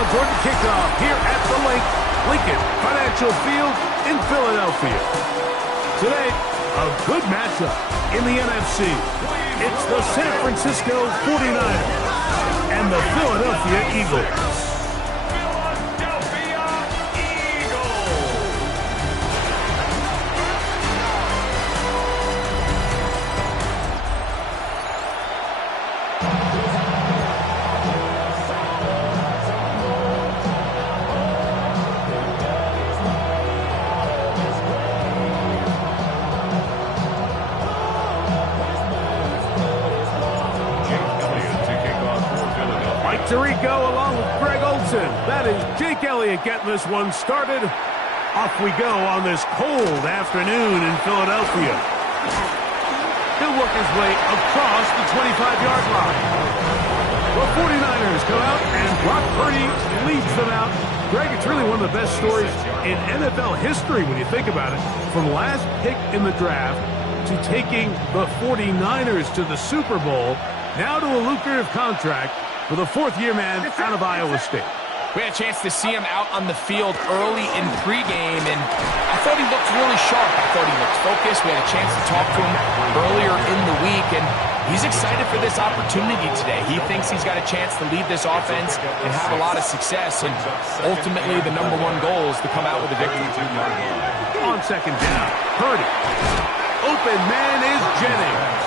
downs or the kickoff here at the Lincoln Financial Field in Philadelphia. Today, a good matchup in the NFC. It's the San Francisco 49ers and the Philadelphia Eagles. Tirico along with Greg Olsen. That is Jake Elliott getting this one started. Off we go on this cold afternoon in Philadelphia. He'll work his way across the 25-yard line. The 49ers come out and Brock Purdy leads them out. Greg, it's really one of the best stories in NFL history when you think about it. From last pick in the draft to taking the 49ers to the Super Bowl, now to a lucrative contract with a fourth-year man out of Iowa State. We had a chance to see him out on the field early in pregame, and I thought he looked really sharp. I thought he looked focused. We had a chance to talk to him earlier in the week, and he's excited for this opportunity today. He thinks he's got a chance to lead this offense and have a lot of success, and ultimately the #1 goal is to come out with a victory. On second down, Purdy. Open man is Jennings.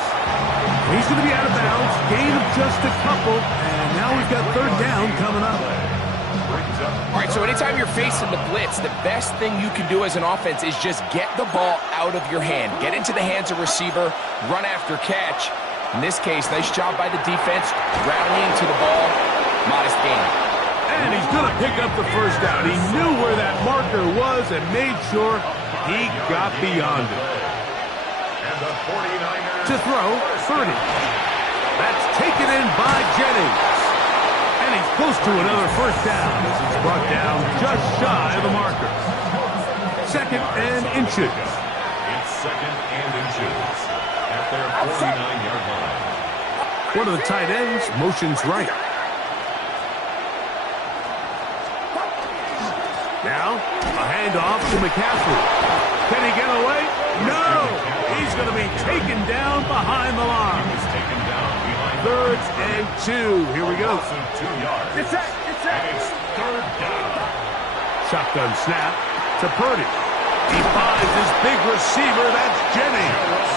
He's going to be out of bounds, gain of just a couple, and now we've got third down coming up. All right, so anytime you're facing the blitz, the best thing you can do as an offense is just get the ball out of your hand. Get into the hands of receiver, run after catch. In this case, nice job by the defense, rallying to the ball, modest gain. And he's going to pick up the first down. He knew where that marker was and made sure he got beyond it. To throw, 30. That's taken in by Jennings. And he's close to another first down. He's brought down just shy of the marker. Second and inches. It's second and inches at their 49-yard line. One of the tight ends motions right. Now, a handoff to McCaffrey. Can he get away? No! He's going to be taken down behind the line. He's taken down behind. Third and 2. Here we go. 2 yards. It's that. And it's third down. Shotgun snap to Purdy. He finds his big receiver. That's Jennings.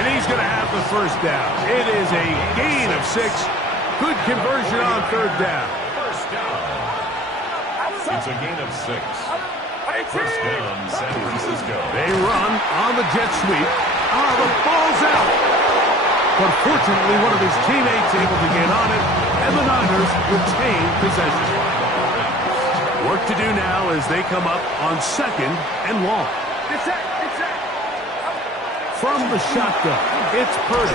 And he's going to have the first down. It is a gain of 6. Good conversion on third down. First down. It's a gain of 6. First down, San Francisco. They run on the jet sweep. The ball's out. But fortunately, one of his teammates able to get on it, and the Niners retain possession. Work to do now as they come up on second and long. From the shotgun, it's Purdy.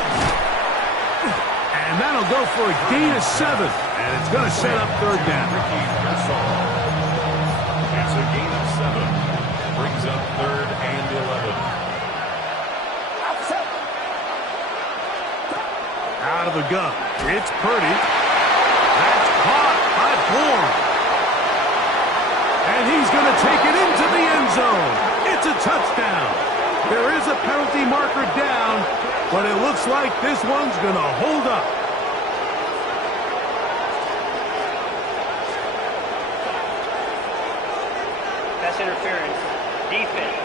And that'll go for a gain of 7. And it's going to set up third down. It's a gain of 7. Brings up third and 11. Out of the gun. It's Purdy. That's caught by Bourne. And he's going to take it into the end zone. It's a touchdown. There is a penalty marker down, but it looks like this one's going to hold up. Pass interference. Defense.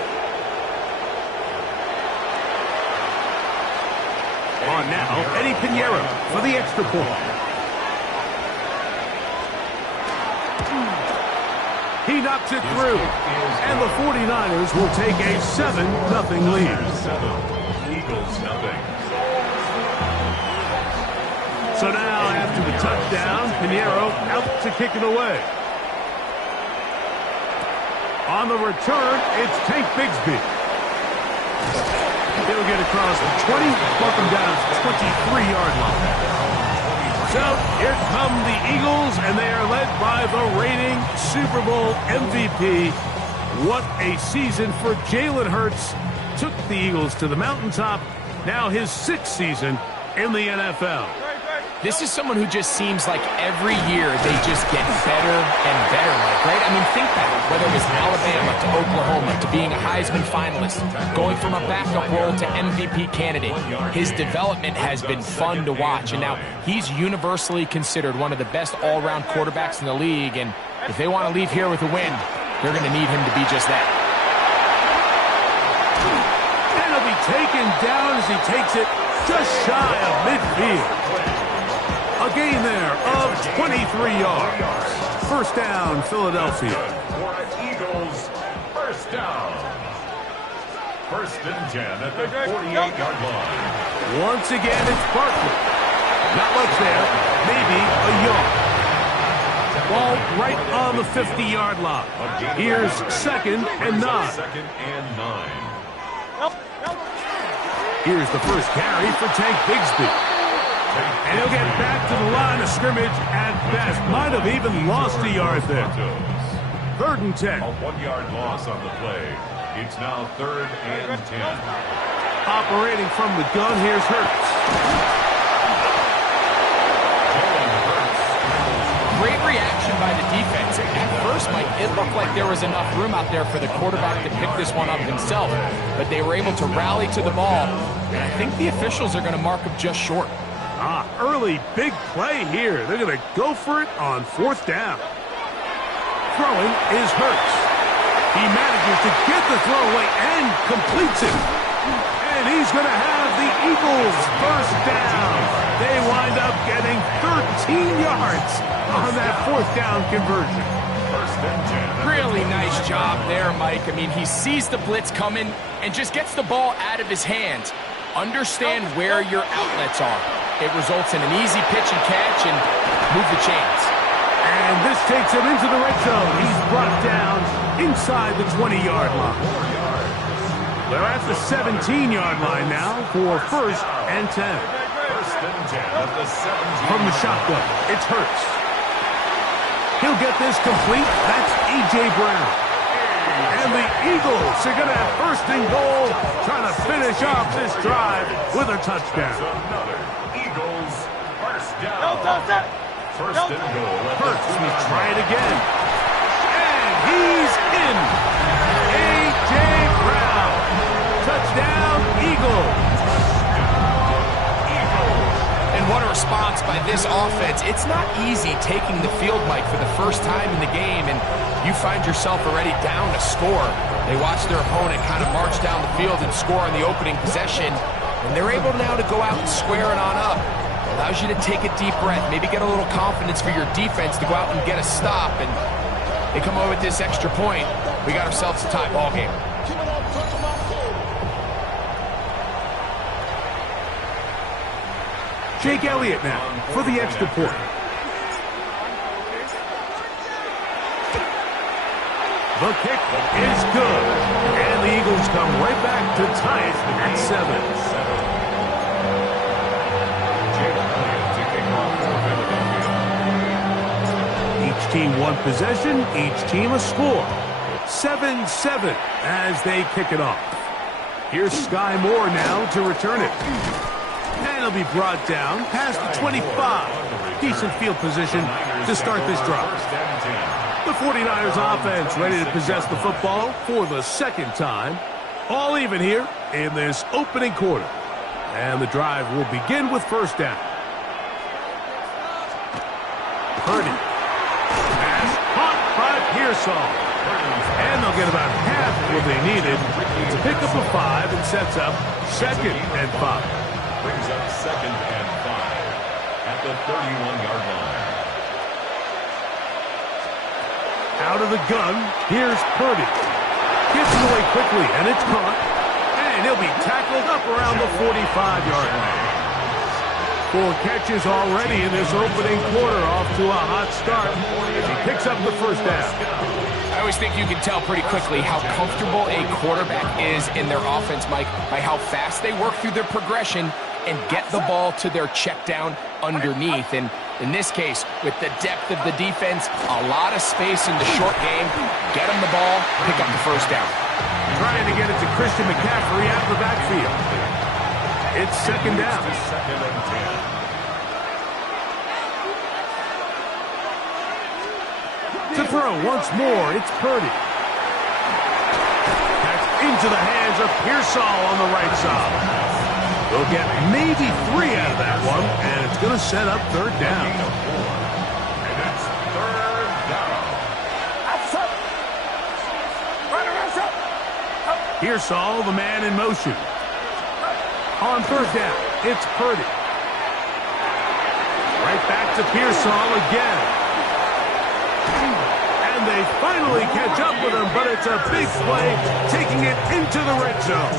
On now, Eddie Pinheiro for the extra point. He knocks it through, and the 49ers will take a 7-0 lead. 7. Eagles nothing. So now, after the touchdown, Pinheiro out to kick it away. On the return, it's Tank Bigsby. He'll get across the 20, mark him down to the 23-yard line. So here come the Eagles, and they are led by the reigning Super Bowl MVP. What a season for Jalen Hurts. Took the Eagles to the mountaintop. Now his 6th season in the NFL. This is someone who just seems like every year they just get better and better, right? I mean, think back, whether it was Alabama to Oklahoma to being a Heisman finalist, going from a backup role to MVP candidate. His development has been fun to watch, and now he's universally considered one of the best all-around quarterbacks in the league, and if they want to leave here with a win, they're going to need him to be just that. And he'll be taken down as he takes it just shy of midfield. A gain there of 23 yards. First down, Philadelphia. For Eagles, first down. First and 10 at the 48-yard line. Once again, it's Barkley. Not much there. Maybe a yard. Ball right on the 50-yard line. Here's second and 9. Second and 9. Here's the first carry for Tank Bigsby. And he'll get back to the line of scrimmage at best. Might have even lost a yard there. Third and 10. A 1-yard loss on the play. It's now third and 10. Operating from the gun, here's Hurts. Great reaction by the defense. At first, Mike, it looked like there was enough room out there for the quarterback to pick this one up himself. But they were able to rally to the ball. And I think the officials are going to mark him just short. Early big play here. They're going to go for it on fourth down. Throwing is Hurts. He manages to get the throw away and completes it. And he's going to have the Eagles first down. They wind up getting 13 yards on that fourth down conversion. First and 10. Really nice job there, Mike. I mean, he sees the blitz coming and just gets the ball out of his hands. Understand where your outlets are. It results in an easy pitch and catch and move the chains. And this takes him into the red zone. He's brought down inside the 20-yard line. They're at the 17-yard line now for first and 10. First and 10 at the 17. From the shotgun, it's Hurts. He'll get this complete. That's A.J. Brown. And the Eagles are going to have first and goal, trying to finish off this drive with a touchdown. Another Eagles first down. First and goal. Hurts will try it again. And he's in. A.J. Brown. Touchdown, Eagles. And what a response by this offense. It's not easy taking the field, Mike, for the first time in the game, and you find yourself already down to score. They watch their opponent kind of march down the field and score on the opening possession, and they're able now to go out and square it on up. Allows you to take a deep breath, maybe get a little confidence for your defense to go out and get a stop, and they come away with this extra point. We got ourselves a tie ball game. Jake Elliott now for the extra point. The kick is good. And the Eagles come right back to tie it at 7. Each team one possession, each team a score. 7-7 as they kick it off. Here's Sky Moore now to return it. And it'll be brought down past the 25. Decent field position to start this drive. The 49ers offense ready to possess the football for the second time. All even here in this opening quarter. And the drive will begin with first down. Purdy. Pass caught by Pearsall. And they'll get about half what they needed to pick up a 5 and sets up second and 5. Brings up second and 5 at the 31-yard line. Out of the gun, here's Purdy. Gets it away quickly, and it's caught. And he'll be tackled up around the 45-yard line. 4 catches already in this opening quarter, off to a hot start as he picks up the first down. I always think you can tell pretty quickly how comfortable a quarterback is in their offense, Mike, by how fast they work through their progression and get the ball to their check down underneath. And in this case, with the depth of the defense, a lot of space in the short game, get them the ball, pick up the first down. Trying to get it to Christian McCaffrey out of the backfield. It's second down. Second and 10. To throw once more, it's Purdy. That's into the hands of Pearsall on the right side. They'll get maybe 3 out of that one, and it's going to set up third down. And it's third down. Pearsall, the man in motion. On third down, it's Purdy. Right back to Pearsall again. And they finally catch up with him, but it's a big play, taking it into the red zone.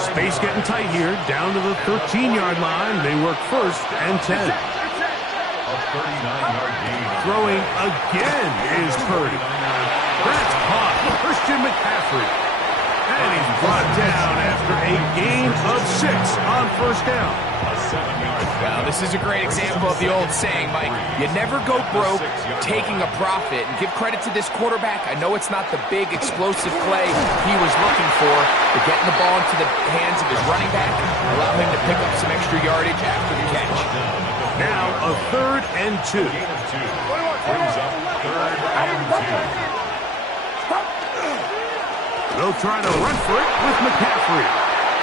Space getting tight here, down to the 13-yard line. They work first and 10. A 39-yard gain. Throwing again is Purdy. That's caught. Christian McCaffrey. And he's brought down after a gain of 6 on first down. A 7-yard. Well, this is a great example of the old saying, Mike. You never go broke taking a profit. And give credit to this quarterback. I know it's not the big explosive play he was looking for, but getting the ball into the hands of his running back allow him to pick up some extra yardage after the catch. Now a 3rd and 2. Gain of 2. Brings up 3rd and 2. They'll try to run for it with McCaffrey.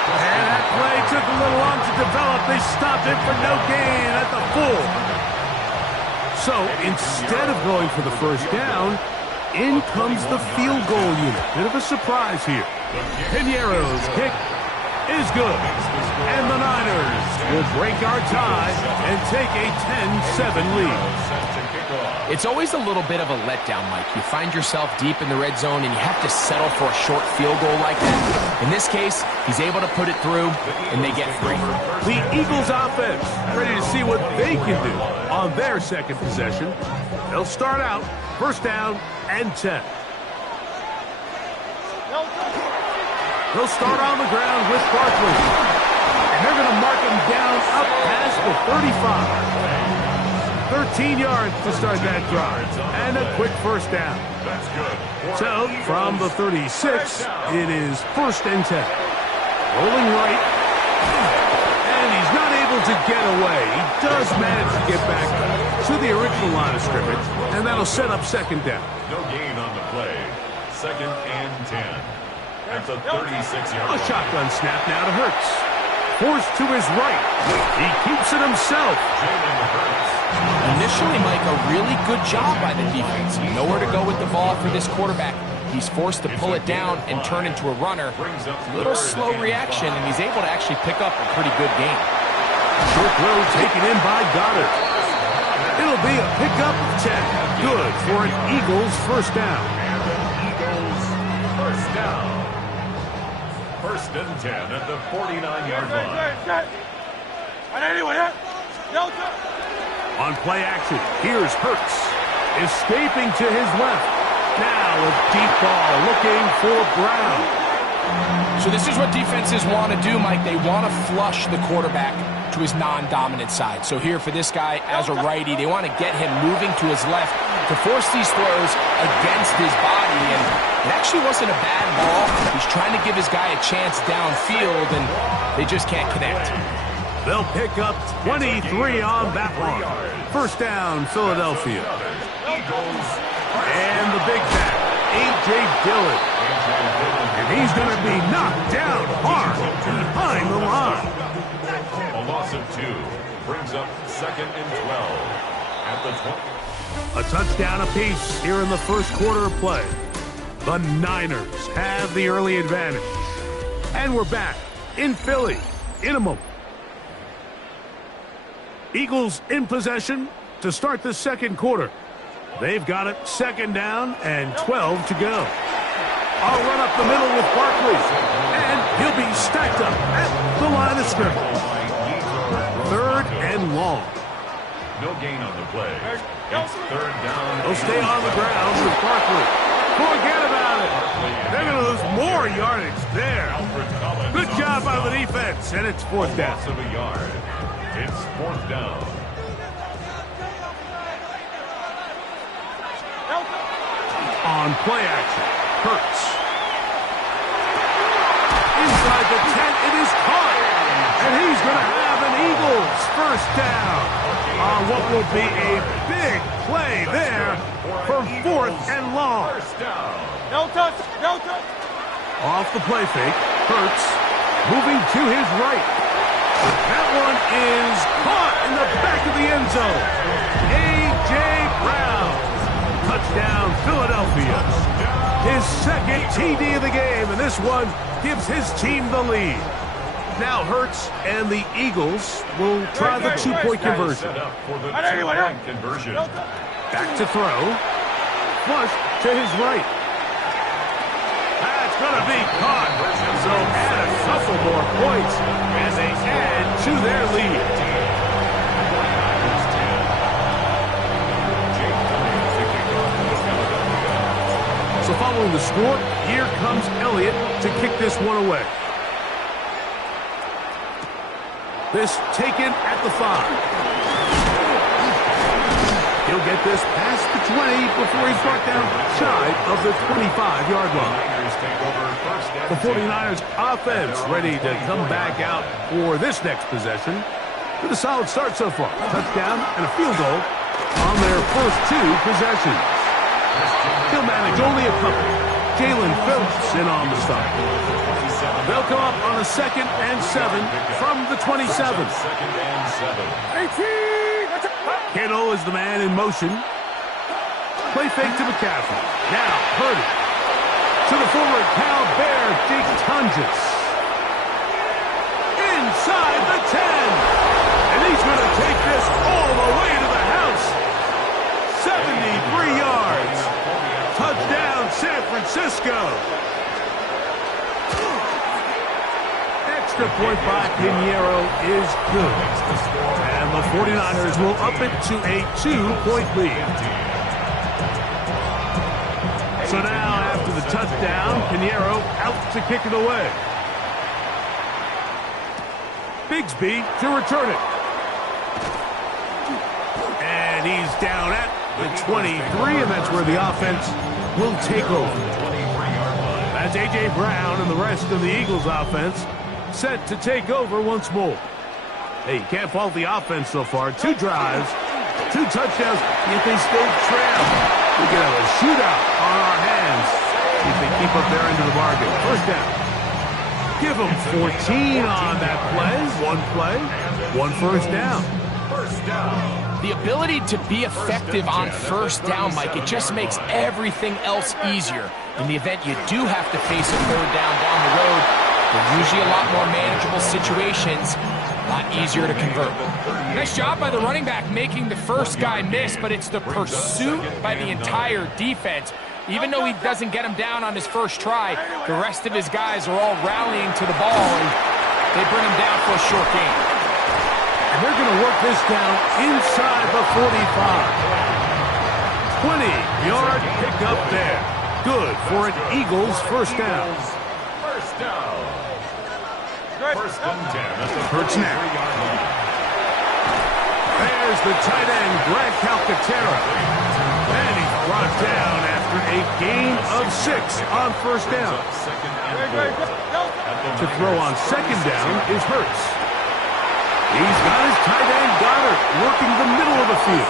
And that play took a little long to develop. They stopped it for no gain at the full. So instead of going for the first down, in comes the field goal unit. Bit of a surprise here. Piñeiro's kick is good. And the Niners will break our tie and take a 10-7 lead. It's always a little bit of a letdown, Mike. You find yourself deep in the red zone and you have to settle for a short field goal like that. In this case, he's able to put it through and they get 3. The Eagles offense ready to see what they can do on their second possession. They'll start out first down and 10. They'll start on the ground with Barkley. And they're going to mark him down up past the 35. 13 yards to start that drive. And a quick first down. That's good. So, from the 36, it is first and 10. Rolling right. And he's not able to get away. He does manage to get back to the original line of scrimmage. And that'll set up second down. No gain on the play. 2nd and 10. At the 36-yard A line. shotgun snap now to Hurts. Forced to his right. He keeps it himself. Jalen Hurts. Initially, Mike, a really good job by the defense. Nowhere to go with the ball for this quarterback. He's forced to pull it down and turn into a runner. A little slow reaction, and he's able to actually pick up a pretty good game. Short throw taken in by Goddard. It'll be a pickup of 10. Good for an Eagles first down. And the Eagles first down. First and 10 at the 49-yard line. On play action, here's Hurts. Escaping to his left. Now a deep ball looking for Brown. So this is what defenses want to do, Mike. They want to flush the quarterback to his non-dominant side. So here for this guy as a righty, they want to get him moving to his left to force these throws against his body. And it actually wasn't a bad ball. He's trying to give his guy a chance downfield, and they just can't connect. They'll pick up 23 on that one. First down, Philadelphia. And the big back, A.J. Dillon. And he's going to be knocked down hard behind the line. A loss of 2 brings up 2nd and 12 at the 20. A touchdown apiece here in the first quarter of play. The Niners have the early advantage. And we're back in Philly in a moment. Eagles in possession to start the second quarter. They've got it second down and 12 to go. I'll run up the middle with Barkley. And he'll be stacked up at the line of scrimmage. 3rd and long. No gain on the play. It's 3rd down. They'll stay on the ground with Barkley. Forget about it. They're going to lose more yardage there. Good job by the defense, and it's 4th down. Loss of a yard. It's 4th down. On play action, Hurts. Inside the 10, it is caught. And he's going to have an Eagles first down. on what will be a big play there for 4th and long. First down. No touch, no touch. Off the play fake, Hurts moving to his right. That one is caught in the back of the end zone. A.J. Brown. Touchdown, Philadelphia. His second TD of the game, and this one gives his team the lead. Now Hurts and the Eagles will try the two-point conversion. Set up for the two-point conversion. Back to throw. Flush to his right. That's going to be caught. So add a couple more points as they add to their lead. So following the score, here comes Elliott to kick this one away. This taken at the 5. He'll get this past the 20 before he's brought down shy of the 25-yard line. The 49ers offense ready to come back out for this next possession. With a solid start so far. Touchdown and a field goal on their first 2 possessions. He'll manage only a couple. Jalen Phillips in on the stop. They'll come up on a 2nd and 7 from the 27. 2nd and 7. Kittle is the man in motion. Play fake to McCaffrey. Now Purdy to the former Cal Bear, Jake Tunges. Inside the 10. And he's going to take this all the way to the house. 73 yards. Touchdown, San Francisco. Extra point by Pinheiro is good. And the 49ers will up it to a 2-point lead. So now, after the touchdown, Pinheiro out to kick it away. Bigsby to return it. And he's down at the 23, and that's where the offense will take over. That's A.J. Brown and the rest of the Eagles offense set to take over once more. Hey, you can't fault the offense so far. 2 drives, 2 touchdowns, yet they still trail. We could have a shootout on our hands if they keep up their end of the bargain. First down. Give them 14 on that play. 1 first down. First down. The ability to be effective on first down, Mike, it just makes everything else easier. In the event you do have to face a 3rd down the road, they're usually a lot more manageable situations, a lot easier to convert. Nice job by the running back making the first guy miss, but it's the pursuit by the entire defense. Even though he doesn't get him down on his first try, the rest of his guys are all rallying to the ball, and they bring him down for a short gain. And they're going to work this down inside the 45. 20-yard pickup there. Good for an Eagles first down. First down. First and 10 at the Hurts now. There's the tight end, Greg Calcaterra. And he's brought down after a gain of 6 on first down. To throw on 2nd down is Hurts. He's got his tight end, Goddard, working the middle of the field.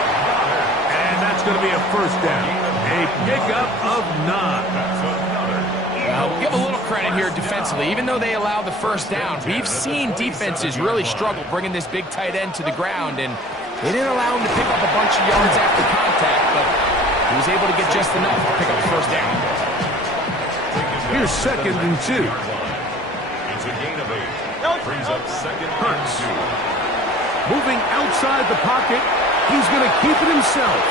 And that's going to be a first down. A pickup of 9. We'll give a little credit here defensively. Even though they allow the first down, we've seen defenses really struggle bringing this big tight end to the ground, and they didn't allow him to pick up a bunch of yards after contact, but he was able to get just enough to pick up the first down. Here's 2nd and 2. It's a gain of 8. Brings up 2nd and 2. Moving outside the pocket, he's going to keep it himself.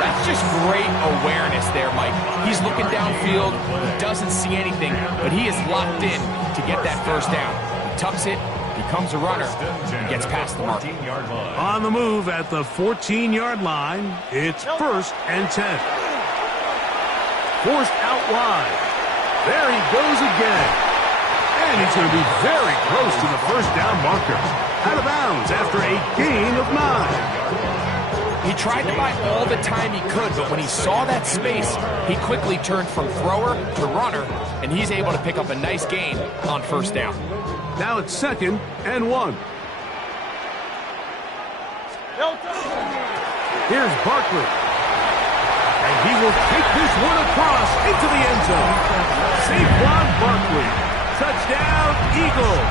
That's just great awareness there, Mike. He's looking downfield, he doesn't see anything, but he is locked in to get that first down. He tucks it, becomes a runner, and gets past the mark. On the move at the 14-yard line, it's 1st and 10. Forced out wide. There he goes again. And he's going to be very close to the first down marker. Out of bounds after a gain of 9. He tried to buy all the time he could, but when he saw that space, he quickly turned from thrower to runner, and he's able to pick up a nice gain on first down. Now it's 2nd and 1. Here's Barkley. And he will take this one across into the end zone. Saquon Barkley. Touchdown, Eagles.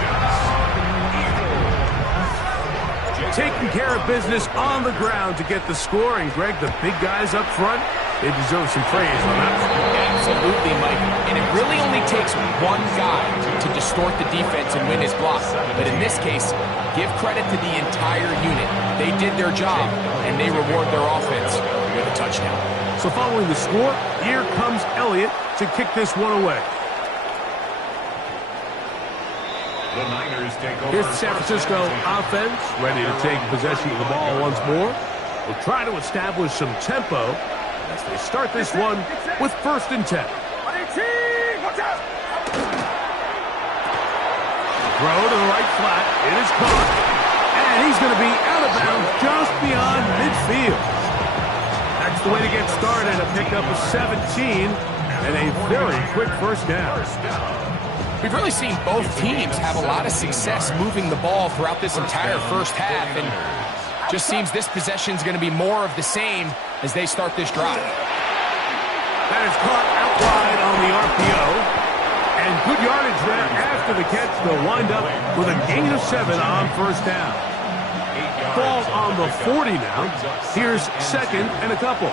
Taking care of business on the ground to get the score. And, Greg, the big guys up front, they deserve some praise on that one. Absolutely, Mike. And it really only takes one guy to distort the defense and win his block. But in this case, give credit to the entire unit. They did their job, and they reward their offense with a touchdown. So following the score, here comes Elliott to kick this one away. The Niners take over. Here's the San Francisco offense, ready to take possession of the ball once more. They'll try to establish some tempo as they start this one with 1st and 10. Throw to the right flat. It is caught. And he's going to be out of bounds just beyond midfield. That's the way to get started. A pickup of 17 and a very quick first down. We've really seen both teams have a lot of success moving the ball throughout this entire first half, and just seems this possession is going to be more of the same as they start this drive. That is caught out wide on the RPO, and good yardage there after the catch. They'll wind up with a gain of 7 on first down. Ball on the 40 now. Here's 2nd and a couple.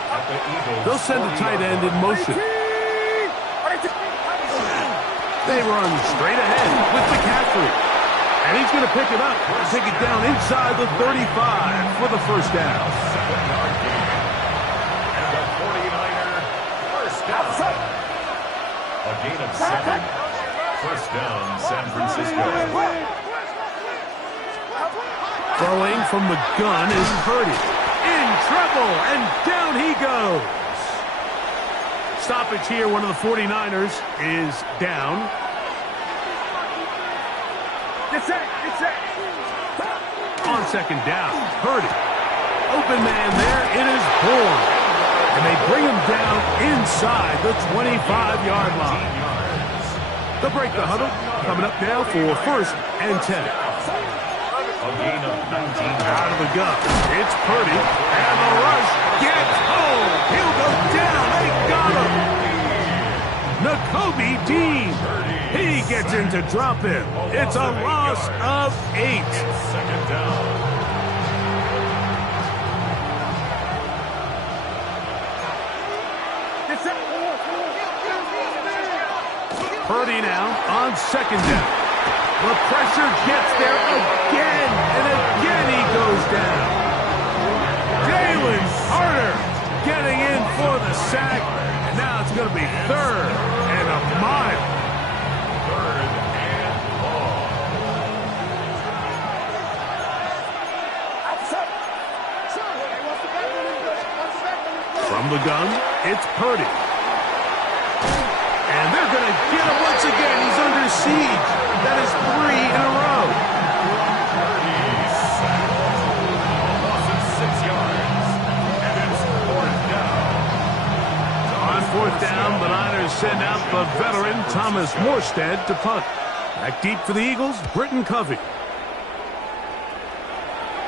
They'll send a tight end in motion. They run straight ahead with McCaffrey. And he's going to pick it up and take it down inside the 35 for the first down. And the 49er first down. A gain of 7. First down, San Francisco. Throwing from the gun is Purdy. In trouble, and down he goes. Stoppage here, one of the 49ers is down. On 2nd down, Purdy. Open man there, it is Bourne. And they bring him down inside the 25-yard line. They'll break the huddle, coming up now for 1st and 10. A gain of 19. Out of the gun, it's Purdy, and the rush gets home. He'll go down. They got him. Nakobe Dean. He gets in to drop him. It's a loss of 8. 2nd down. Purdy now on 2nd down. The pressure gets there again, and again he goes down. Jalen Carter getting in for the sack, and now it's going to be 3rd and a mile. 3rd and long. From the gun, it's Purdy. And they're going to get him once again. He's under siege. That is 3 in a row. Loss of 6 yards. And it's 4th down. On 4th down, the Niners send out the veteran Thomas Morstead to punt. Back deep for the Eagles, Britton Covey.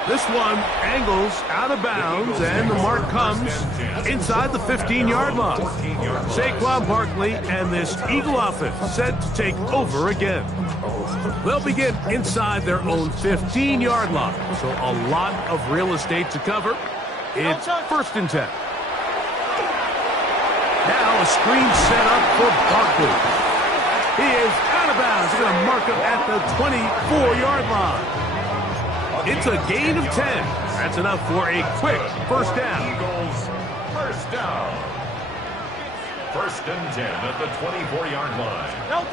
This one angles out of bounds, and the mark comes inside the 15-yard line. Saquon Barkley and this Eagle offense set to take over again. They'll begin inside their own 15-yard line, so a lot of real estate to cover. It's 1st and 10. Now a screen set up for Barkley. He is out of bounds. He's going to mark him at the 24-yard line. It's a gain of 10. That's enough for a quick first down. Eagles first down. 1st and 10 at the 24-yard line. They'll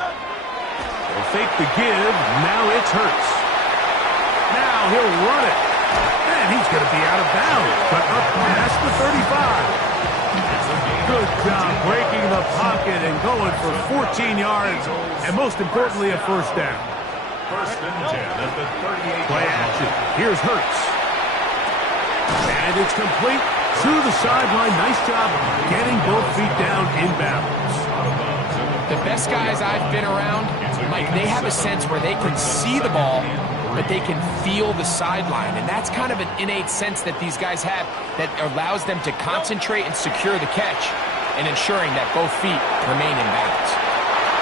fake the give. Now it's Hurts. Now he'll run it. And he's going to be out of bounds, but up past the 35. Good job breaking the pocket and going for 14 yards, and most importantly, a first down. 1st and 10 at the 38. Play action. Here's Hurts. And it's complete to the sideline. Nice job getting both feet down in bounds. The best guys I've been around, Mike, they have a sense where they can see the ball but they can feel the sideline. And that's kind of an innate sense that these guys have that allows them to concentrate and secure the catch and ensuring that both feet remain in balance.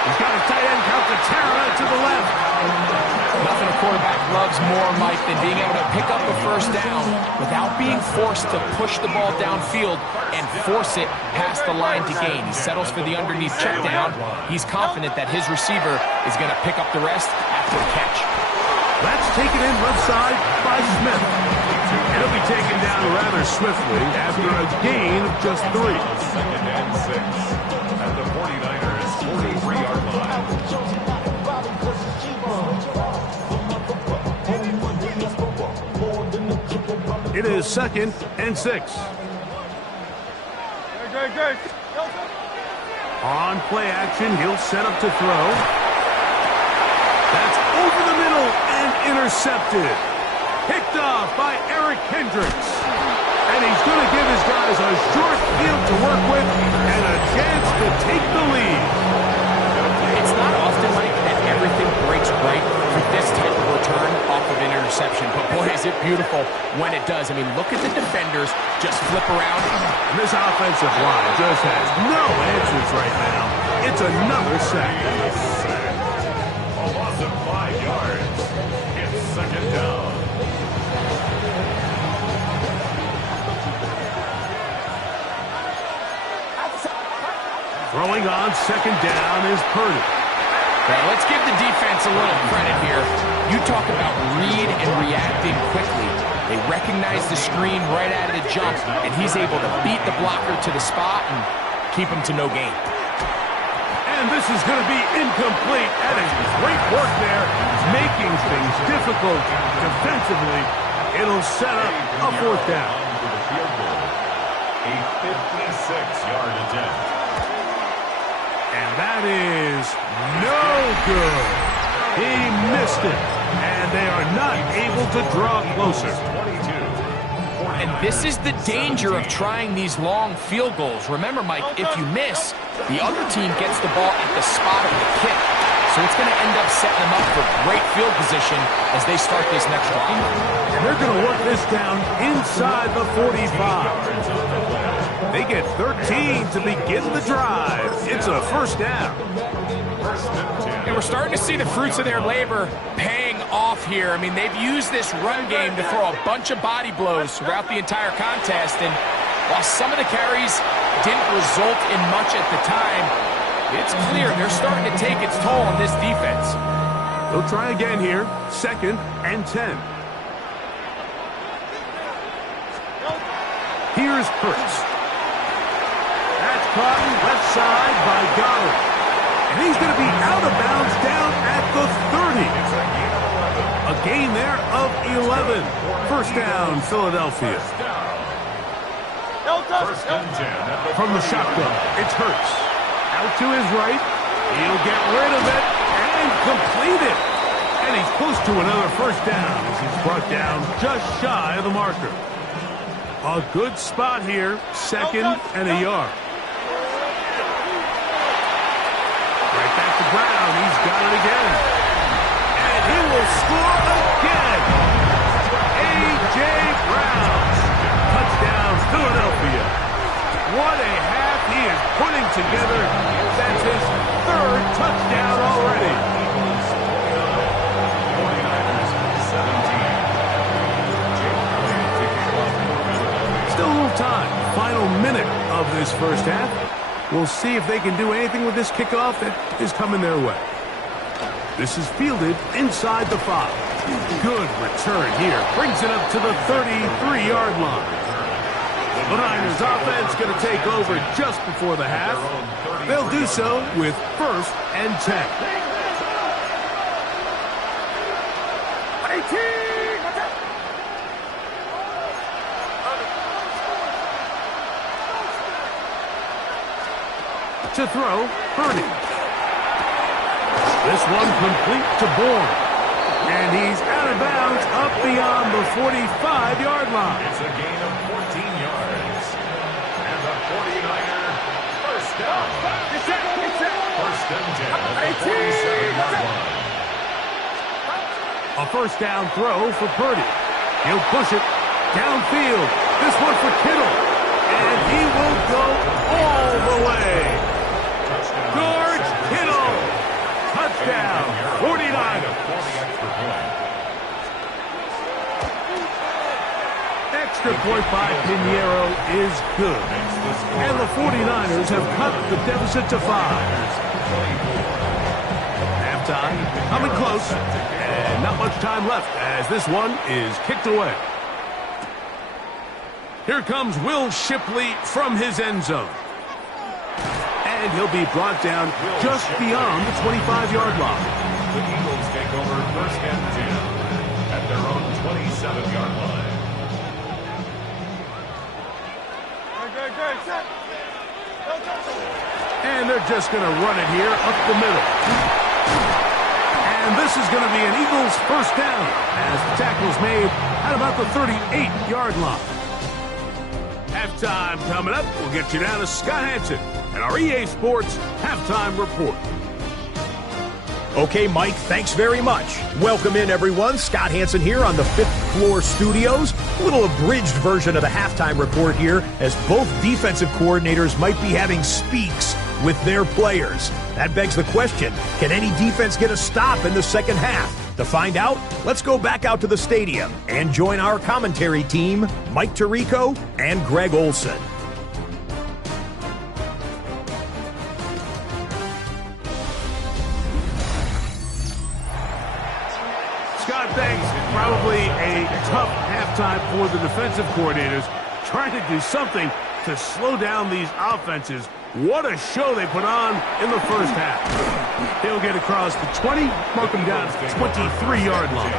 He's got a tight end Calcaterra to the left. Nothing a quarterback loves more, Mike, than being able to pick up a first down without being forced to push the ball downfield and force it past the line to gain. He settles for the underneath check down. He's confident that his receiver is going to pick up the rest after the catch. That's taken in left side by Smith. He'll be taken down rather swiftly after a gain of just 3. Second and 6. At the 49ers 43-yard line. It is 2nd and 6. Good. On play action, he'll set up to throw. That's over the middle and intercepted. Picked off by Eric Hendricks. And he's going to give his guys a short field to work with and a chance to take the lead. It's not often, Mike, that everything breaks right for this type of return off of an interception. But boy, is it beautiful when it does. I mean, look at the defenders just flip around. And this offensive line just has no answers right now. It's another sack. A loss of 5 yards. It's second down. Throwing on second down is Purdy. Now, let's give the defense a little credit here. You talk about read and reacting quickly. They recognize the screen right out of the jump, and he's able to beat the blocker to the spot and keep him to no gain. And this is going to be incomplete. That is great work there, making things difficult defensively. It'll set up a 4th down. For the field goal. A 56-yard attempt. And that is no good. He missed it, and they are not able to draw closer. And this is the danger of trying these long field goals. Remember, Mike, if you miss, the other team gets the ball at the spot of the kick. So it's going to end up setting them up for great field position as they start this next drive. And they're going to work this down inside the 45. They get 13 to begin the drive. It's a 1st down. And we're starting to see the fruits of their labor paying off here. I mean, they've used this run game to throw a bunch of body blows throughout the entire contest. And while some of the carries didn't result in much at the time, it's clear they're starting to take its toll on this defense. They'll try again here. 2nd and 10. Here's Hurts. That's caught left side by Goddard. And he's going to be out of bounds down at the 30. A gain there of 11. 1st down, Philadelphia. First and 10. From the shotgun, it's Hurts. Out to his right. He'll get rid of it and complete it. And he's close to another 1st down as he's brought down just shy of the marker. A good spot here. 2nd and a yard. Right back to Brown. He's got it again. And he will score again. A.J. Brown. Touchdown, Philadelphia. What a half he is putting together. That's his 3rd touchdown already. 49ers 17. Still a little time. Final minute of this 1st half. We'll see if they can do anything with this kickoff that is coming their way. This is fielded inside the 5. Good return here. Brings it up to the 33-yard line. The Niners offense going to take over just before the half. They'll do so with 1st and 10. 18! To throw, Purdy. This one complete to Bourne. And he's out of bounds up beyond the 45-yard line. It's a gain of 14 yards. And the 49er first down. First and 10 at the 47-yard line. A first down throw for Purdy. He'll push it downfield. This one for Kittle. And he will go all the way. George Kittle. Touchdown, 49ers. Extra point by Pinheiro is good. And the 49ers have cut the deficit to 5. Halftime, coming close. And not much time left as this one is kicked away. Here comes Will Shipley from his end zone. And he'll be brought down just beyond the 25-yard line. The Eagles take over first and 10 at their own 27-yard line. And they're just going to run it here up the middle. And this is going to be an Eagles first down as the tackle is made at about the 38-yard line. Halftime coming up. We'll get you down to Scott Hansen and our EA Sports Halftime Report. Okay, Mike, thanks very much. Welcome in, everyone. Scott Hansen here on the 5th floor studios. A little abridged version of the halftime report here, as both defensive coordinators might be having speaks with their players. That begs the question, can any defense get a stop in the second half? To find out, let's go back out to the stadium and join our commentary team, Mike Tirico and Greg Olson. Scott, thanks. Probably a tough halftime for the defensive coordinators, trying to do something to slow down these offenses. What a show they put on in the first half. He'll get across the 20, mark him down to the 23-yard line.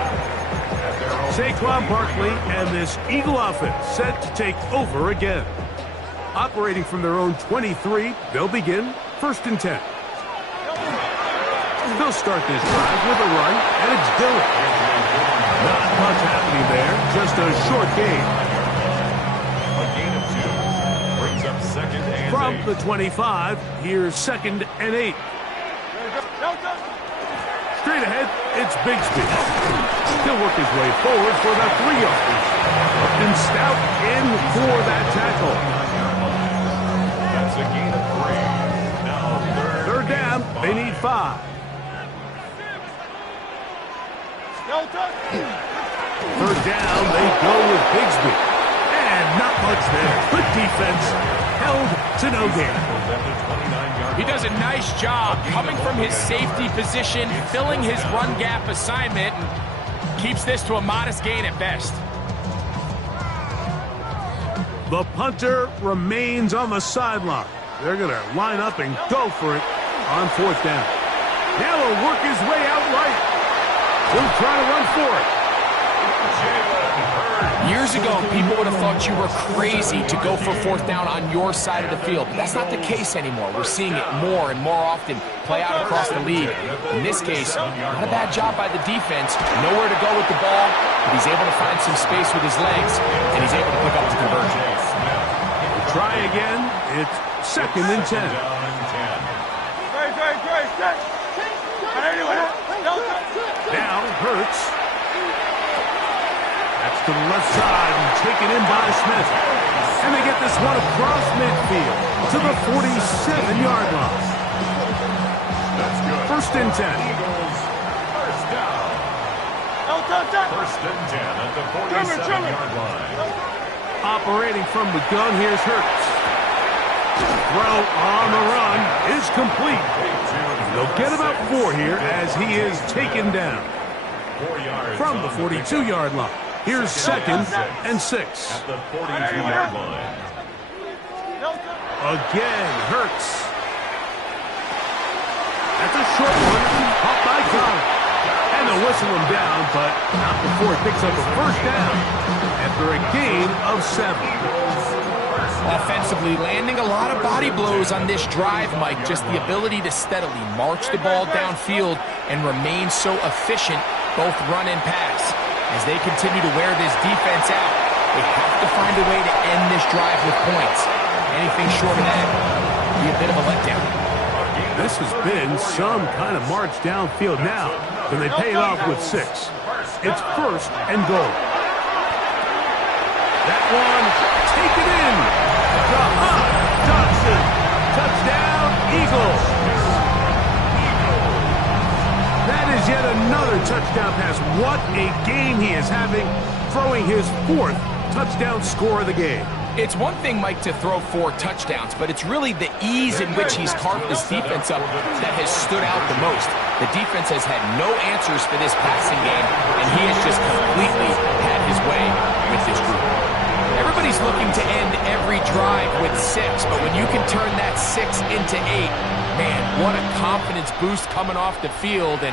Saquon Barkley and this Eagle offense set to take over again. Operating from their own 23, they'll begin first and 10. They'll start this drive with a run, and it's Dillon. Not much happening there, just a short gain. A gain of 2 brings up second and From 8. the 25, here's second and 8. Straight ahead, it's Bigsby. He'll work his way forward for about 3 yards. And Stout in for that tackle. That's a gain of 3. Now Third down, they need 5. Third down, they go with Bigsby. And not much there. Good defense. Held to no gain. He does a nice job coming from his safety position, filling his run gap assignment, and keeps this to a modest gain at best. The punter remains on the sideline. They're going to line up and go for it on fourth down. Now he'll work his way out right. He'll try to run for it. Years ago, people would have thought you were crazy to go for fourth down on your side of the field, but that's not the case anymore. We're seeing it more and more often play out across the league. In this case, not a bad job by the defense. Nowhere to go with the ball, but he's able to find some space with his legs, and he's able to pick up the conversion. We'll try again. It's second and 10. Now Hurts. That's to the left side and taken in by Smith. And they get this one across midfield to the 47-yard line. That's good. First and 10. Eagles, first down. First and 10 at the 47-yard line. Operating from the gun, here's Hurts. Throw on the run is complete. They'll get about 4 here as he is taken down. 4 yards From the 42-yard line. Here's second and 6. at the 42-yard line. Again, Hurts. That's a short one. Caught by Connor. And they'll whistle him down, but not before he picks up a first down after a gain of 7. Offensively, landing a lot of body blows on this drive, Mike. Just the ability to steadily march the ball downfield and remain so efficient, both run and pass. As they continue to wear this defense out, they have to find a way to end this drive with points. Anything short of that would be a bit of a letdown. This has been some kind of march downfield now. Can they pay it off with 6? It's first and goal. That one, taken in. Dodson. Touchdown, Eagles. That is yet another touchdown pass. What a game he is having, throwing his 4th touchdown score of the game. It's one thing, Mike, to throw 4 touchdowns, but it's really the ease in which he's carved this defense up that has stood out the most. The defense has had no answers for this passing game, and he has just completely had his way with this group. Everybody's looking to end every drive with 6, but when you can turn that 6 into 8, man, what a confidence boost coming off the field, and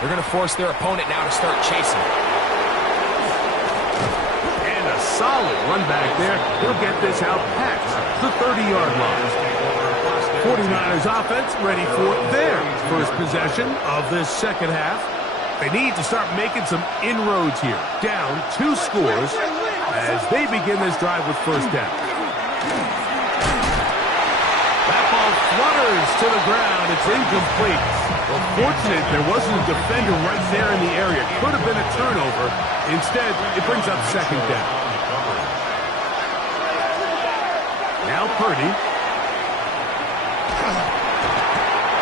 they're going to force their opponent now to start chasing. And a solid run back there. He'll get this out past the 30-yard line. 49ers offense ready for their first possession of this second half. They need to start making some inroads here. Down 2 scores as they begin this drive with first down. That ball flutters to the ground. It's incomplete. Well, fortunate there wasn't a defender right there in the area. Could have been a turnover. Instead, it brings up second down. Now Purdy.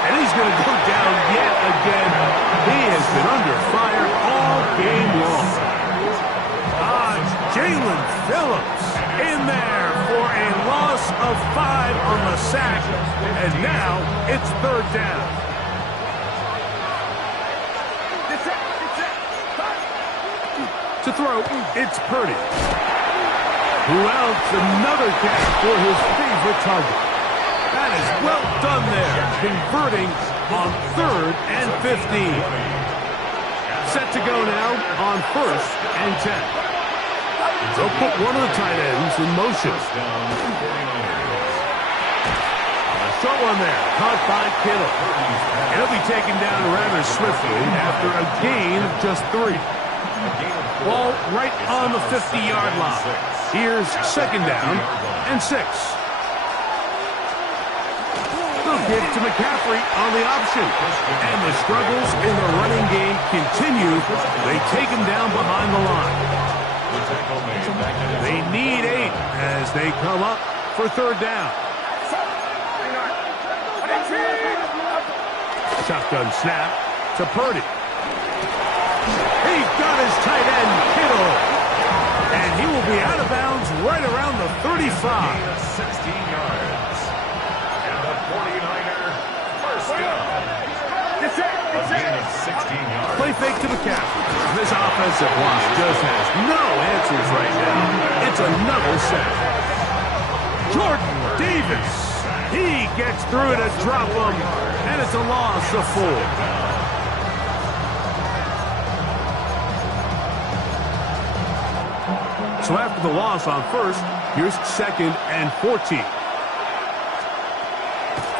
And he's going to go down yet again. He has been under fire all game long. Jalen Phillips in there for a loss of 5 on the sack. And now it's third down. To throw, it's Purdy. Who else? Another catch for his favorite target. That is well done there, converting on 3rd and 15. Set to go now on 1st and 10. They'll put one of the tight ends in motion. A short one there, caught by Kittle. He'll be taken down rather swiftly after a gain of just 3. Ball right on the 50-yard line. Here's second down and 6. They'll give to McCaffrey on the option. And the struggles in the running game continue. They take him down behind the line. They need 8 as they come up for third down. Shotgun snap to Purdy. He's got his tight end, Kittle. And he will be out of bounds right around the 35. 16 yards. And the 49er first down. A gain of 16 yards. Play fake to McCaffrey. This offensive line just has no answers right now. It's another sack. Jordan Davis. He gets through to drop him. And it's a loss of 4. So after the loss on 1st, here's 2nd and 14.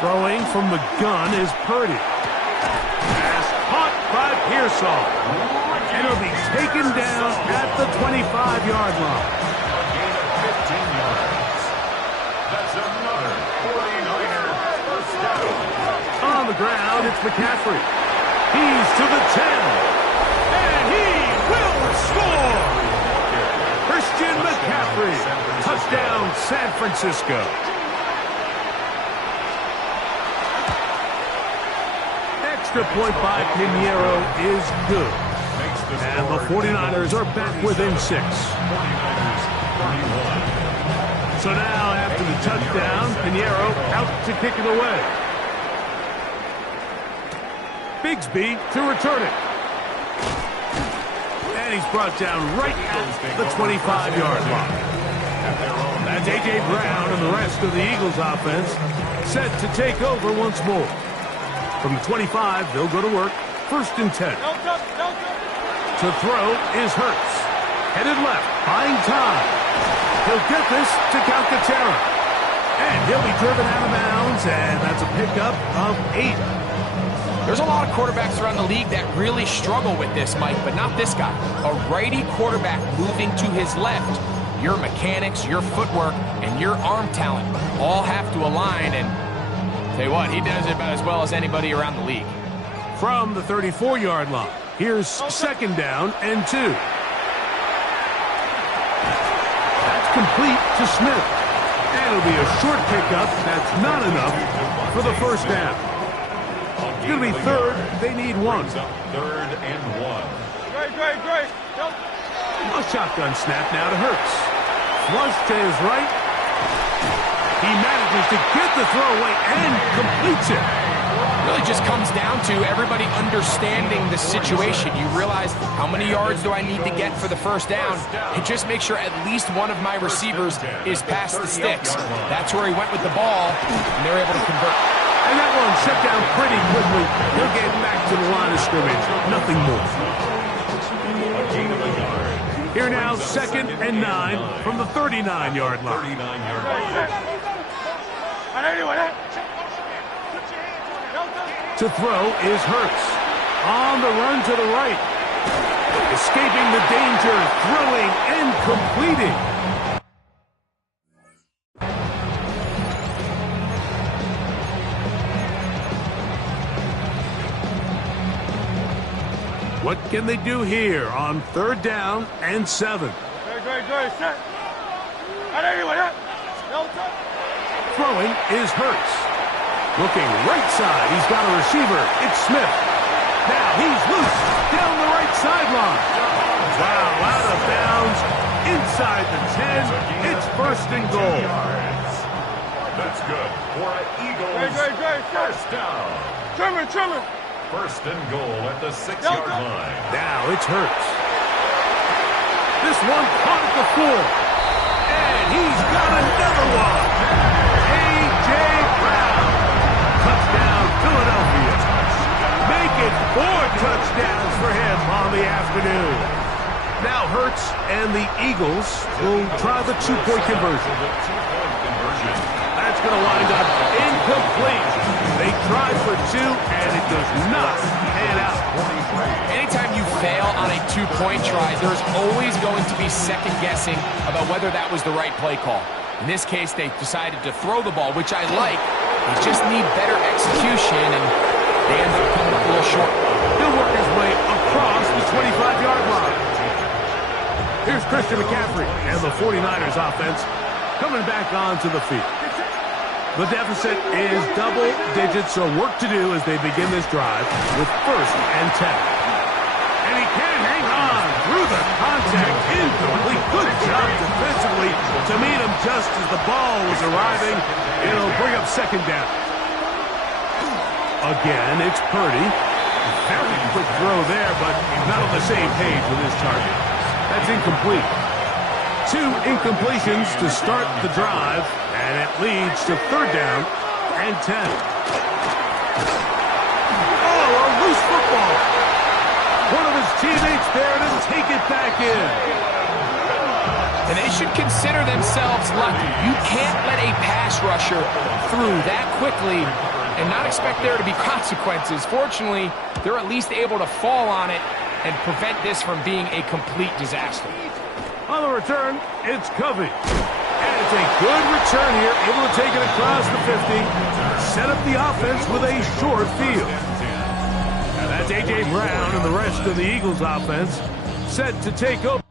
Throwing from the gun is Purdy. Pass caught by Pearsall. And it'll be taken down at the 25-yard line. A gain of 15 yards. That's another 49er first down. On the ground, it's McCaffrey. He's to the 10. And he will score. Christian McCaffrey. Touchdown, San Francisco. Extra point by Pinheiro is good. And the 49ers are back within 6. So now, after the touchdown, Pinheiro out to kick it away. Bigsby to return it. And he's brought down right at the 25-yard line. That's A.J. Brown and the rest of the Eagles offense set to take over once more. From the 25, they'll go to work. First and 10. To throw is Hurts. Headed left, buying time. He'll get this to Calcaterra. And he'll be driven out of bounds, and that's a pickup of 8. There's a lot of quarterbacks around the league that really struggle with this, Mike, but not this guy. A righty quarterback moving to his left. Your mechanics, your footwork, and your arm talent all have to align, and tell you what, he does it about as well as anybody around the league. From the 34-yard line, Here's second down and 2. That's complete to Smith. And it'll be a short pickup. That's not enough for the first down. It's going to be third. They need 1. Third and 1. Great. A shotgun snap now to Hurts. Flush to his right. He manages to get the throw away and completes it. Really just comes down to everybody understanding the situation. You realize how many yards do I need to get for the first down, and just make sure at least one of my receivers is past the sticks. That's where he went with the ball, and they're able to convert. And that one shut down pretty quickly. He'll get back to the line of scrimmage. Nothing more. Here now, second and 9 from the 39-yard line. 39-yard line. To throw is Hurts. On the run to the right. Escaping the danger, throwing and completing. What can they do here on third down and 7? Great. Set. Throwing is Hurts. Looking right side. He's got a receiver. It's Smith. Now he's loose down the right sideline. Wow, out of bounds. Inside the 10. It's first and goal. That's good for an Eagles Great. first down. Trimmer. First and goal at the 6-yard line. Now it's Hurts. This one caught at the 4. And he's got another one. A.J. Brown. Touchdown, Philadelphia. Make it 4 touchdowns for him on the afternoon. Now Hurts and the Eagles will try the 2-point conversion. That's going to wind up incomplete. They tried for 2, and it does not pan out. Anytime you fail on a 2-point try, there's always going to be second guessing about whether that was the right play call. In this case, they decided to throw the ball, which I like. They just need better execution, and they end up coming up a little short. He'll work his way across the 25-yard line. Here's Christian McCaffrey and the 49ers offense coming back onto the field. The deficit is double digits, so work to do as they begin this drive with first and 10. And he can hang on through the contact. Incomplete. Good job defensively to meet him just as the ball was arriving. It'll bring up second down. Again, it's Purdy. Very quick throw there, but not on the same page with his target. That's incomplete. 2 incompletions to start the drive, and it leads to third down and 10. Oh, a loose football. One of his teammates there to take it back in. And they should consider themselves lucky. You can't let a pass rusher through that quickly and not expect there to be consequences. Fortunately, they're at least able to fall on it and prevent this from being a complete disaster. On the return, it's Covey. And it's a good return here, able to take it across the 50. Set up the offense with a short field. Now that's A.J. Brown and the rest of the Eagles offense set to take over.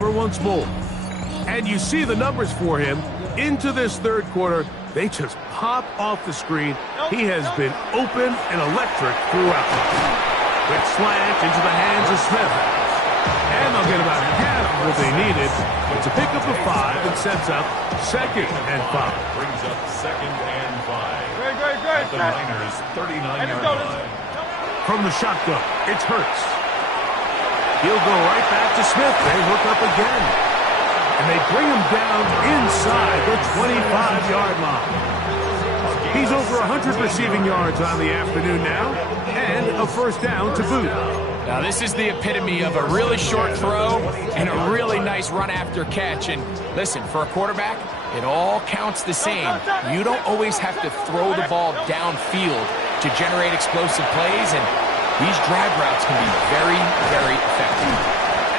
Once more. And you see the numbers for him into this third quarter. They just pop off the screen. He has been open and electric throughout. Quick slant into the hands of Smith. And they'll get about half of what they needed. It's a pickup of 5 and sets up second and 5. Brings up second and 5. Great. At the Niners' 39-yard line. From the shotgun, it's Hurts. He'll go right back to Smith. They look up again. And they bring him down inside the 25-yard line. He's over 100 receiving yards on the afternoon now, and a first down to boot. Now this is the epitome of a really short throw and a really nice run after catch. And listen, for a quarterback, it all counts the same. You don't always have to throw the ball downfield to generate explosive plays, and these drag routes can be very, very effective.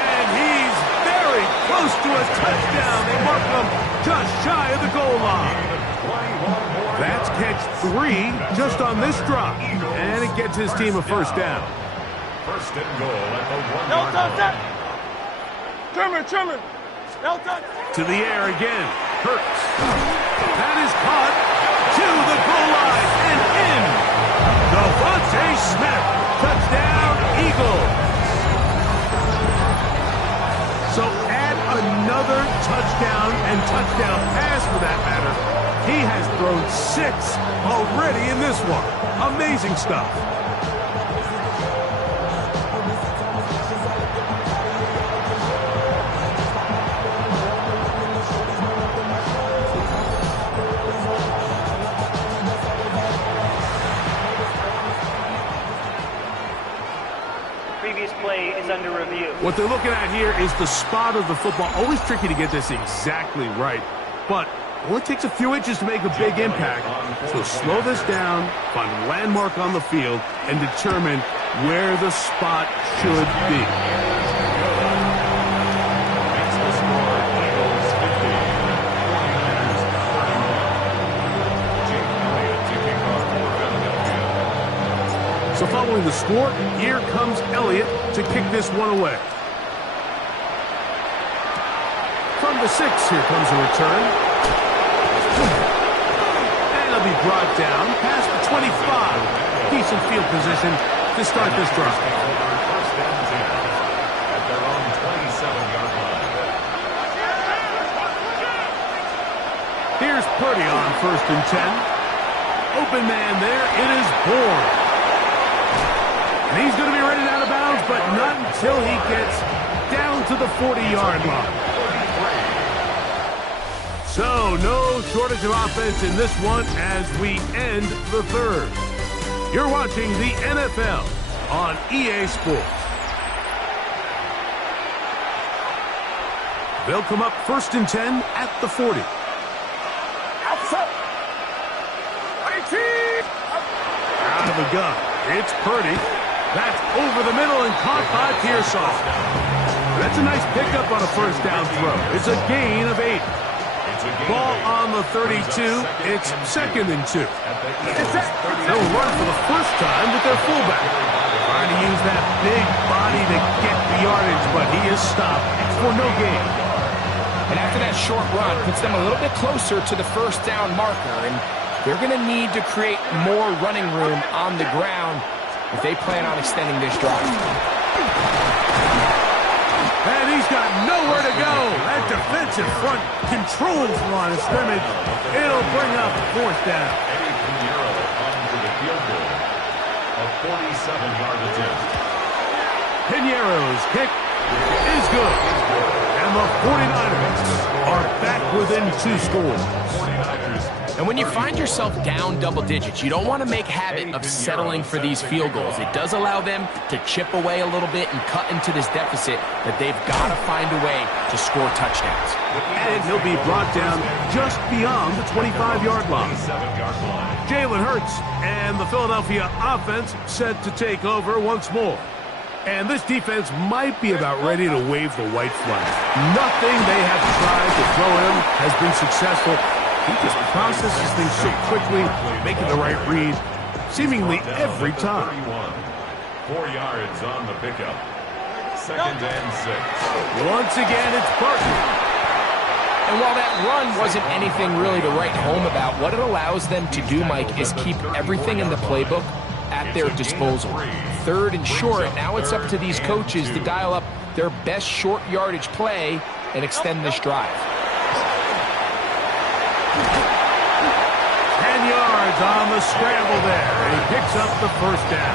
And he's very close close to a touchdown. They mark him just shy of the goal line. That's catch 3 just on this drop. And it gets his team a first down. First and goal at the 1-yard line. Trimmer. To the air again. Hurts. That is caught to the goal line and in. Devontae Smith. Touchdown, Eagles. So add another touchdown and touchdown pass for that matter. He has thrown 6 already in this one. Amazing stuff. Previous play is under review. What they're looking at here is the spot of the football. Always tricky to get this exactly right, but it only takes a few inches to make a big impact. So slow this down, find a landmark on the field, and determine where the spot should be. Makes the score Eagles 50, 49ers 31. Jake Elliott to kick off for Philadelphia. So following the score, here comes Elliott to kick this one away. From the 6, here comes a return. And it'll be brought down past the 25. Decent field position to start this drive. First and 10 at their own 27-yard line. Here's Purdy on first and 10. Open man there. It is Bourne. And he's going to be running out of bounds, but not until he gets down to the 40-yard line. So, no shortage of offense in this one as we end the third. You're watching the NFL on EA Sports. They'll come up first and 10 at the 40. Out of the gun. It's Purdy. That's over the middle and caught by Pearsall. That's a nice pickup on a first down throw. It's a gain of 8. Ball on the 32. It's second and 2. They'll run for the first time with their fullback. Trying to use that big body to get the yardage, but he is stopped for no gain. And after that short run, puts them a little bit closer to the first down marker. And they're going to need to create more running room on the ground if they plan on extending this drive. And he's got nowhere to go. That defensive front controls the line of scrimmage. It'll bring up fourth down. Eddie Pinheiro onto the field goal. A 47-yard attempt. Pinheiro's kick is good. And the 49ers are back within 2 scores. 49ers. And when you find yourself down double digits, you don't want to make habit of settling for these field goals. It does allow them to chip away a little bit and cut into this deficit, but they've got to find a way to score touchdowns. And he'll be brought down just beyond the 25-yard line. 7-yard line. Jalen Hurts and the Philadelphia offense set to take over once more. And this defense might be about ready to wave the white flag. Nothing they have tried to throw him has been successful. He just processes things so quickly, making the right read, seemingly every time. 4 yards on the pickup. Second and 6. Once again, it's Barton. And while that run wasn't anything really to write home about, what it allows them to do, Mike, is keep everything in the playbook at their disposal. Third and short, now it's up to these coaches to dial up their best short yardage play and extend this drive. 10 yards on the scramble there, and he picks up the first down.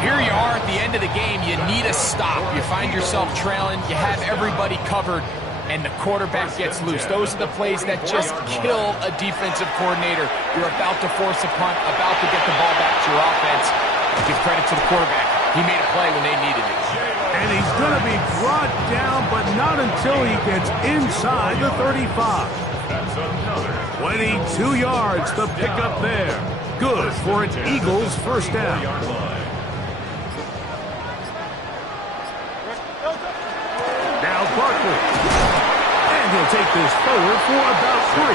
Here you are at the end of the game. You need a stop. You find yourself trailing. You have everybody covered, and the quarterback gets loose. Those are the plays that just kill a defensive coordinator. You're about to force a punt, about to get the ball back to your offense. Give credit to the quarterback. He made a play when they needed it. And he's going to be brought down, but not until he gets inside the 35. 22 yards to pick up there. Good for an Eagles first down. Now Barkley. And he'll take this forward for about 3.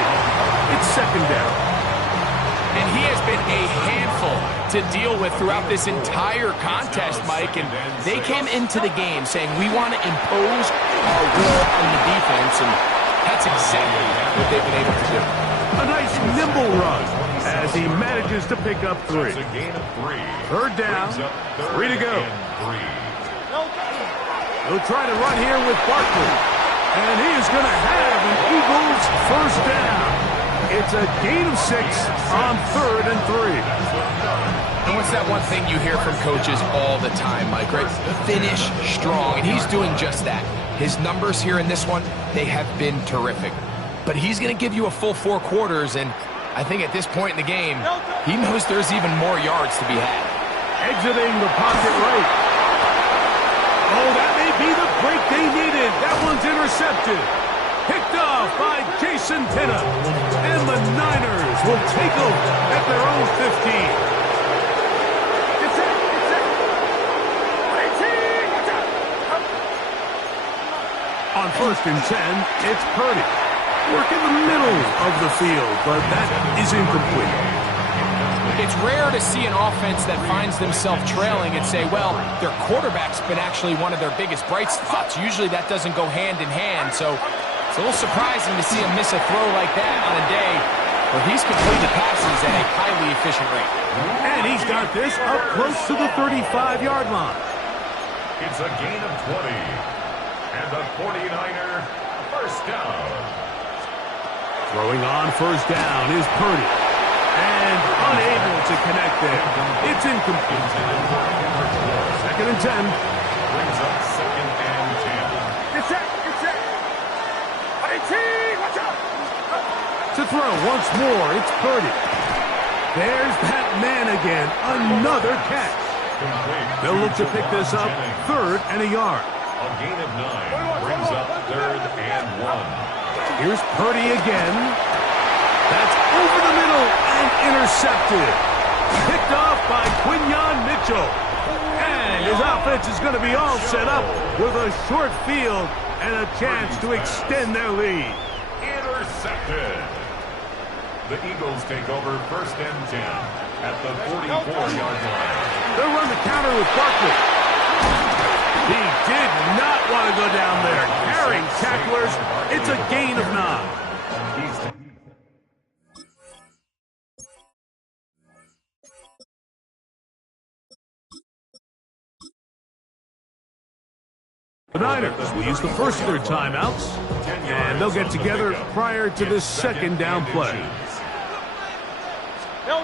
It's second down. And he has been a handful to deal with throughout this entire contest, Mike. And they came into the game saying, we want to impose our will on the defense. And that's exactly what they've been able to do. A nice nimble run as he manages to pick up 3. That's a gain of 3. Third down, 3 to go. 3. He'll try to run here with Barkley. And he is going to have an Eagles first down. It's a gain of 6 on 3rd and 3. And what's that one thing you hear from coaches all the time, Mike, right? Finish strong, and he's doing just that. His numbers here in this one, they have been terrific. But he's going to give you a full 4 quarters, and I think at this point in the game, he knows there's even more yards to be had. Exiting the pocket right. Oh, that may be the break they needed. That one's intercepted. Picked off by Jason Pinna. And the Niners will take over at their own 15. On 1st and 10, it's Purdy. Work in the middle of the field, but that is incomplete. It's rare to see an offense that finds themselves trailing and say, well, their quarterback's been actually one of their biggest bright spots. Usually that doesn't go hand in hand, so it's a little surprising to see him miss a throw like that on a day where he's completed passes at a highly efficient rate. And he's got this up close to the 35-yard line. It's a gain of 20. And the 49er first down. Throwing on first down is Purdy. And unable to connect there. It's incomplete. 2nd and 10. Brings up 2nd and 10. Get set. Watch out. To throw once more, it's Purdy. There's that man again. Another catch. They'll look to pick this up 3rd and a yard. A gain of 9 brings up 3rd and 1. Here's Purdy again. That's over the middle and intercepted. Picked off by Quinyon Mitchell. And his offense is going to be all set up with a short field and a chance to extend their lead. Intercepted. The Eagles take over 1st and 10 at the 44-yard line. They'll run the counter with Barkley. He did not want to go down there. Carrying tacklers, it's a gain of 9. The Niners will use the first of their timeouts, and they'll get together prior to this 2nd down play. On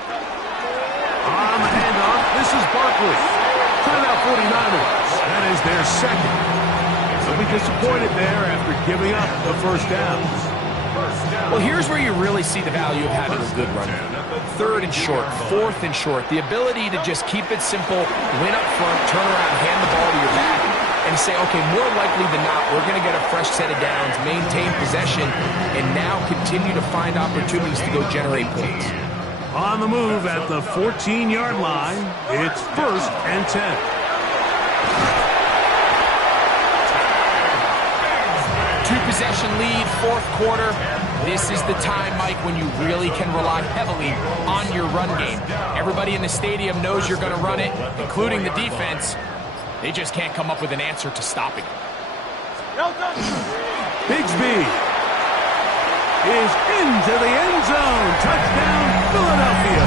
the handoff, this is Barkley. Timeout 49ers. That is their 2nd. They'll be disappointed there after giving up the first down. Well, here's where you really see the value of having a good run game. 3rd and short, 4th and short. The ability to just keep it simple, win up front, turn around, hand the ball to your back, and say, okay, more likely than not, we're going to get a fresh set of downs, maintain possession, and now continue to find opportunities to go generate points. On the move at the 14-yard line, it's 1st and 10. Two-possession lead, 4th quarter. This is the time, Mike, when you really can rely heavily on your run game. Everybody in the stadium knows you're going to run it, including the defense. They just can't come up with an answer to stopping it. Bigsby is into the end zone. Touchdown, Philadelphia.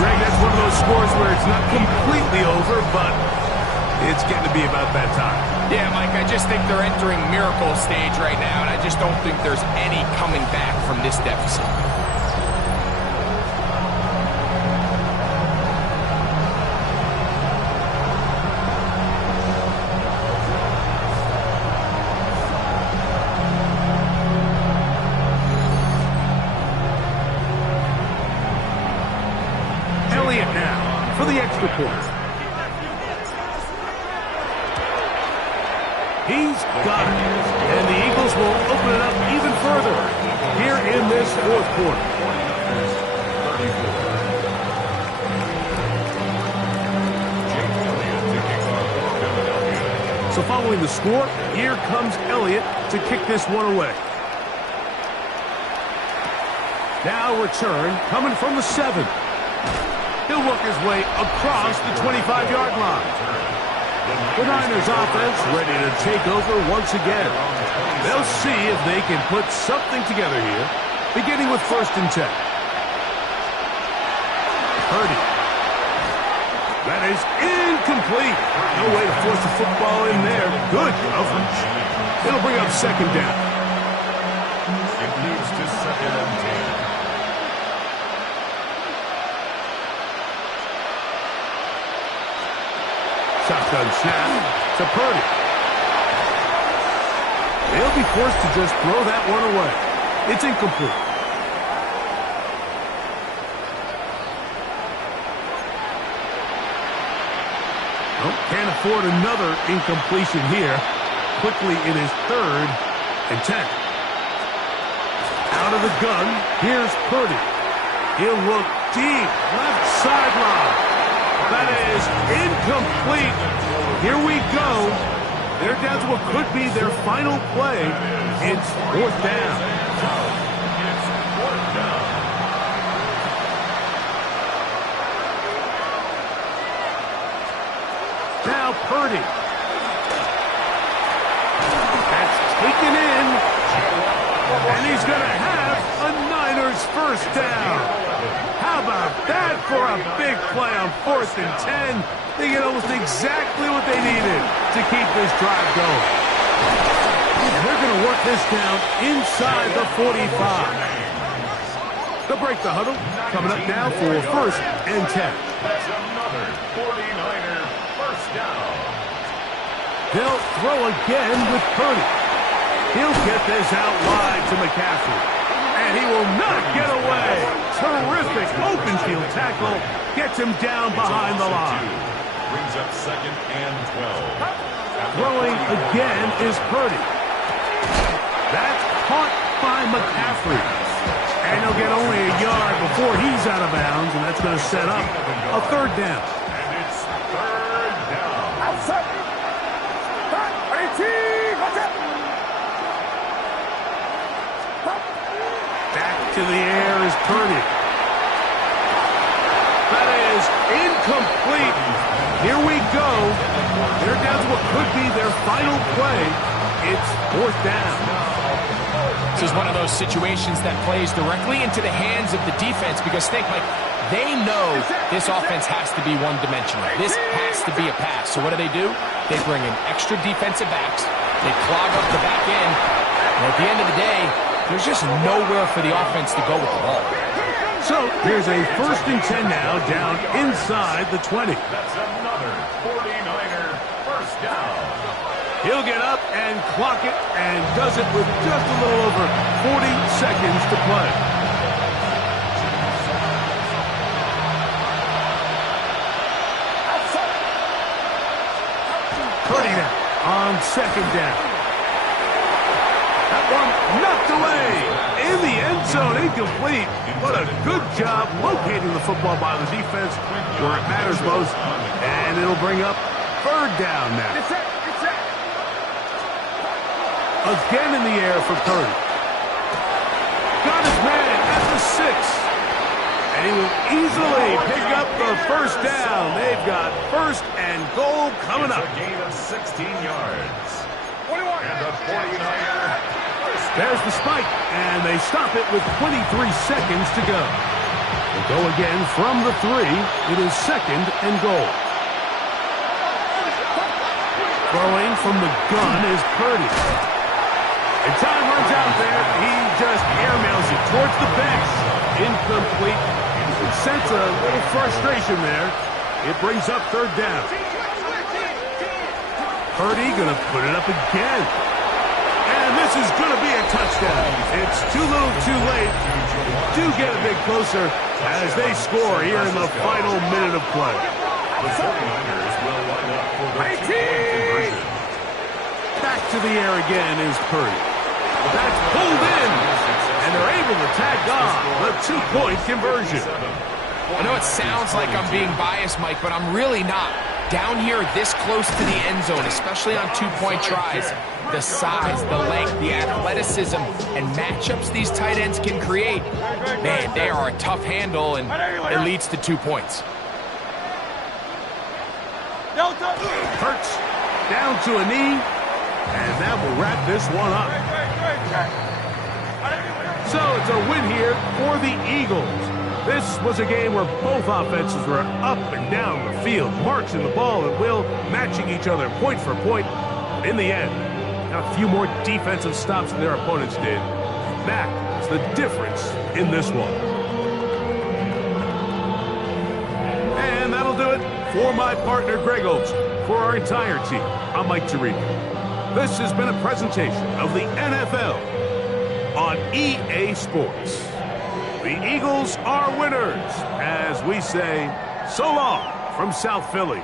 Greg, that's one of those scores where it's not completely over, but it's getting to be about that time. Yeah, Mike, I just think they're entering miracle stage right now, and I just don't think there's any coming back from this deficit. Elliott now for the extra point. He's got it. And the Eagles will open it up even further here in this 4th quarter. So following the score, here comes Elliott to kick this one away. Now return coming from the 7. He'll work his way across the 25-yard line. The Niners offense ready to take over once again. They'll see if they can put something together here, beginning with 1st and 10. Purdy. That is incomplete. No way to force the football in there. Good coverage. It'll bring up 2nd down. It moves to 2nd and 10. Shotgun snap to Purdy. They'll be forced to just throw that one away. It's incomplete. Oh, can't afford another incompletion here. Quickly it is 3rd and 10. Out of the gun, here's Purdy. He'll look deep, left sideline. That is incomplete. Here we go. They're down to what could be their final play. It's 4th down. It's 4th down. Now Purdy. That's taken in. And he's going to have a Niners 1st down. How about that for a big play on 4th and 10? They get almost exactly what they needed to keep this drive going. And they're going to work this down inside the 45. They'll break the huddle. Coming up now for 1st and 10. That's another 49er 1st down. They'll throw again with Purdy. He'll get this out wide to McCaffrey. And he will not get away. Terrific open field tackle. Gets him down behind the line. Brings up 2nd and 12. Throwing again is Purdy. That's caught by McCaffrey. And he'll get only a yard before he's out of bounds, and that's going to set up a 3rd down. And it's 3rd down. Outside. 18. Watch out. Back to the air is Purdy. That is incomplete. Here we go. They're down to what could be their final play. It's 4th down. This is one of those situations that plays directly into the hands of the defense because think, Mike, they know this offense has to be one-dimensional. This has to be a pass. So what do? They bring in extra defensive backs. They clog up the back end. And at the end of the day, there's just nowhere for the offense to go with the ball. So here's a 1st and 10 now down inside the 20. That's another 49er 1st down. He'll get up and clock it and does it with just a little over 40 seconds to play. Purdy now on 2nd down. That one knocked away in the end zone, incomplete. What a good job locating the football by the defense where it matters most. And it'll bring up 3rd down now. Again in the air for Purdy. Got his man at the 6. And he will easily pick up the 1st down. They've got 1st and goal coming up. A gain of 16 yards. 21. And the 49er. There's the spike, and they stop it with 23 seconds to go. They'll go again from the 3. It is 2nd and goal. Throwing from the gun is Purdy. And time runs out there. He just airmails it towards the bench. Incomplete. You can sense a little frustration there. It brings up 3rd down. Purdy going to put it up again. And this is going to be a touchdown. It's too little too late. Do get a bit closer as they score here in the final minute of play. The 49ers will line up for the 2-point conversion. Back to the air again is Purdy. That's pulled in. And they're able to tack on the 2-point conversion. I know it sounds like I'm being biased, Mike, but I'm really not. Down here, this close to the end zone, especially on two-point tries, the size, the length, the athleticism, and matchups these tight ends can create, man, they are a tough handle, and it leads to 2 points. Hurts down to a knee, and that will wrap this one up. So it's a win here for the Eagles. This was a game where both offenses were up and down the field, marching the ball at will, matching each other point for point. But in the end, got a few more defensive stops than their opponents did. That is the difference in this one. And that'll do it for my partner, Greg Olson. For our entire team, I'm Mike Tirico. This has been a presentation of the NFL on EA Sports. The Eagles are winners, as we say, so long from South Philly.